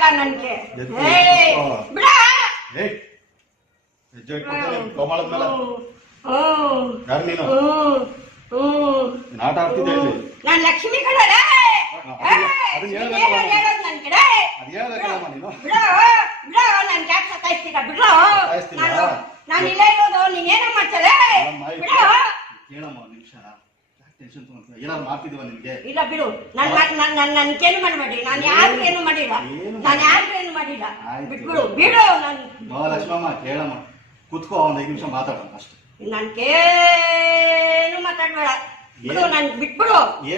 ಆಗಲ್ಲ ನನ್ಗೆ. ಬಿಡ ಆಟ ಆಡ್ತಿದ್ದೆ ಇಲ್ಲಿ. ನಾನ್ ಲಕ್ಷ್ಮಿ ಕಡೆ ನನ್ ಕ್ಯಾಕ್ ಸತಾಯಿಸ್ತೀರ ಬಿಡ್ರೋ. ನಾನು ಇಲ್ಲೇ ಇರೋದು ನೀನೇನ ಮಾಡ್ತಾರೆ ಬಿಡೋ. ಏನಾದ್ರು ಮಾಡ್ತಿದೀವ ನಿಮ್ಗೆ? ಇಲ್ಲ ಬಿಡು, ನನ್ಗೇನು ಮಾಡಬೇಡಿ. ನಾನು ಯಾರಿಗೂ ಏನು ಮಾಡಿಲ್ಲ, ನಾನು ಯಾರಿಗೂ ಏನು ಮಾಡಿಲ್ಲ. ಬಿಟ್ಬಿಡು ಬಿಡು. ಲಕ್ಷ್ಮಮ್ಮ ಕೇಳಮ್ಮ, ಕುತ್ಕೋ, ಒಂದ್ 5 ನಿಮಿಷ ಮಾತಾಡೋಣ ಅಷ್ಟೇ. ನನ್ಗೇನು ಮಾತಾಡ್ಬೇಡ ಬಿಡು, ನನ್ ಬಿಟ್ಬಿಡು.